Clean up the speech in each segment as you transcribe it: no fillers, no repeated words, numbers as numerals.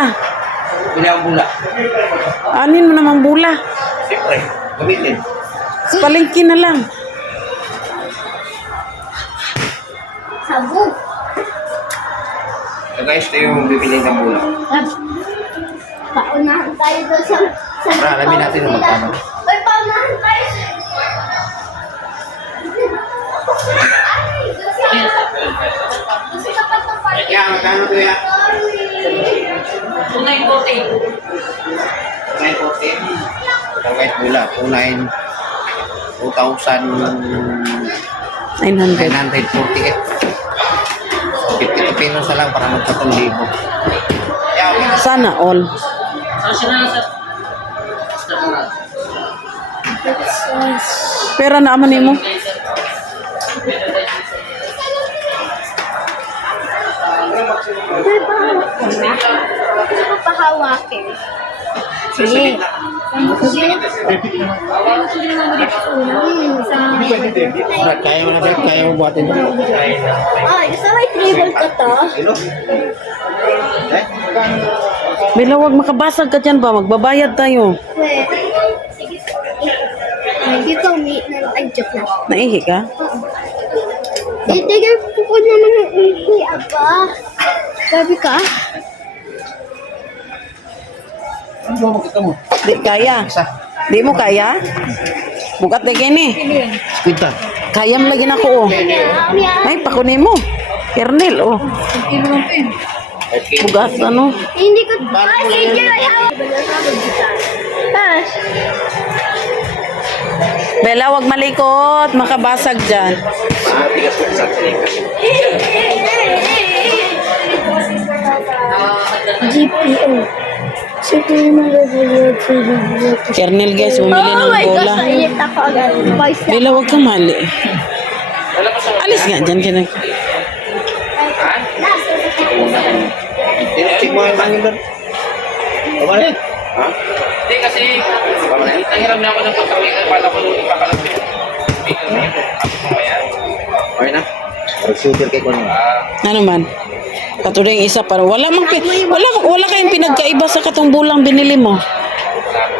bula. Bili ang bula. Anin mo namang bula. Siyempre, gamitin. Sa palengke na lang. Sabog. So guys, ito yung bibili ng bula. Paunahan tayo doon sa... Para alamin natin kung magkano. Uy, paunahan tayo sa... Gusto ka pa ito pa. Kaya, magkano ito yan? 2,940. 940. Ito guys, bula. 2,948. 52 pesos na lang para magka-2,000. Sana all. Saan siya na sa... Pera na aman mo. Gusto ko pahawakin. Sige. Kaya mo na ba? Kaya mo buhatin ito? Ay, gusto mo i-dribble ko to? Bella, wag makabasag ka dyan ba? Magbabayad tayo. Pwede. Sige. Ay, dito, ay, joke lang. Naihi ka? Itigay ko naman ng ihi, aba. Sabi ka? Ano ba makita mo? Di kaya. Isa. Di mo kaya? Bukat na gini. Quinta. Kaya mo lagi na ko. Oh. Ay, pakunin mo. Kernel, oh. Bugas, ano? Hindi ko... Ay, sige, ay hawak. Bella, wag malikot. Makabasag dyan. Tigas ko sa GPO. Sige naman Kernel, guys, bumili ng bola. Init ako agad. Voice na. Bella, wag kang mali. Alis nga dyan. Kaya Check mo yung hangin doon. Pabalik. Ha? Hindi kasi... Nangiram na ako ng pagkakilan para ko nung ipakalapit. Okay na? Shooter kay Kunin. ano man? Katulad yung isa para wala kayong pinagkaiba sa katong bulang binili mo.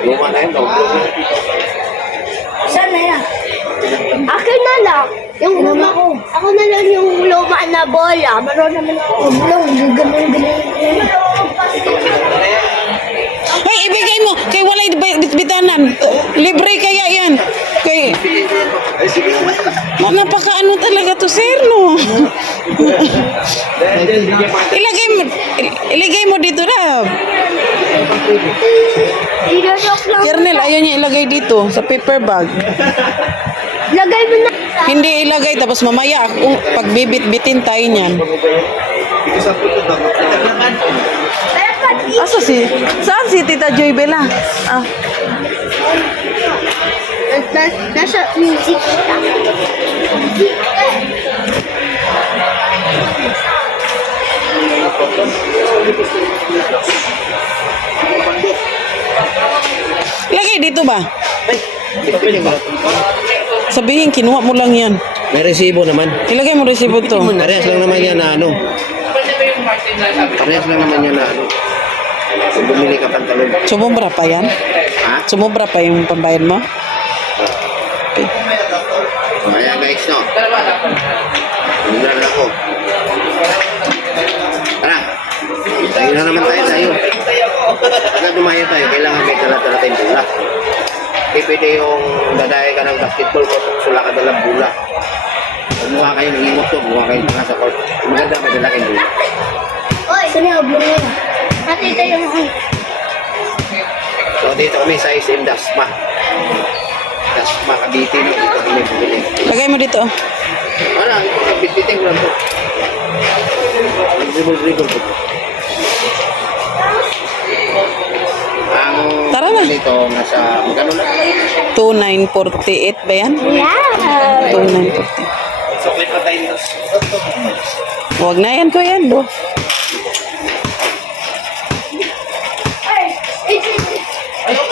Luma na yun. Saan na yan? Akin na lang. Yung luma ko. Ako na lang yung luma na bola. Maroon naman ako. Gagamang-galing. Hoy, ibigay mo kay walay bitbitanan. Libre kaya yan. Kay napakaano talaga to, sir, no? Ilagay mo dito, Rab. Idodok lang. Kernel, ayaw niya ilagay dito sa paper bag. Lagay mo na. Hindi ilagay tapos mamaya kung pagbibit-bitin tayo niyan. Saan si Tita Joy Bella? Ah, Nasa music. ilagay dito ba? Sabihin, kinuha mo lang yan. May resibo naman. Ilagay mo resibo to. Parehas lang naman yan na ano. Pwede ba yung Martin na sabi? Parehas lang naman yan na ano. Kung bumili ka pantalon. Sumobra pa yan? Ha? Sumobra pa yung pambayad mo? Kaya guys, no. Hindi na ako. Tara. Tayo na naman tayo. Pagka dumaya tayo, kailangan may tala-tala tayong bula. Hindi pwede yung dadayo ka ng basketball court, sula ka dalang bula. Kumuha kayo ng imot to, kumuha kayo ng sa court. Maganda, madala kayong bula. Oy, sinabi mo. Nakita yung... So dito kami sa SM Dasma. Dasma, Cavite. Dito kami bumili. Lagay mo dito. Wala, bitbiting ko lang to. Dribble po. Ang Tara na. dito, nasa, magkano na? 2,948 ba yan? Yeah. 2,948. So, may patay na. Huwag na yan ko yan, do.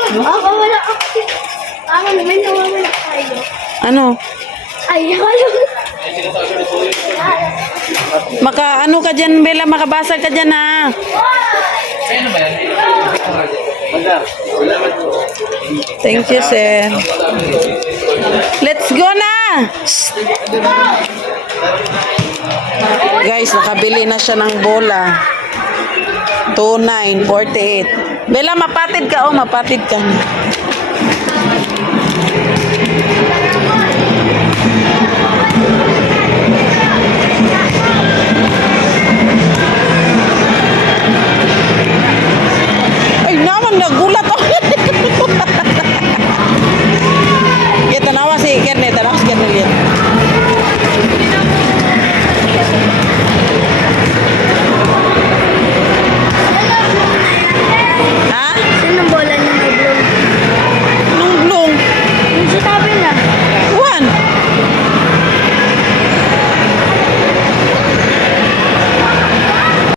Ako wala ako. Ako naman nawawala tayo. Ano? Ay, ako. Ano ka dyan, Bella? Makabasag ka dyan, ha? Ano ba yan? Mandar, salamat po. Thank you, sir. Let's go na! Guys, nakabili na siya ng bola. 2,948. Bella, mapatid ka. Oh, mapatid ka. Ay, naman, nagulat ako.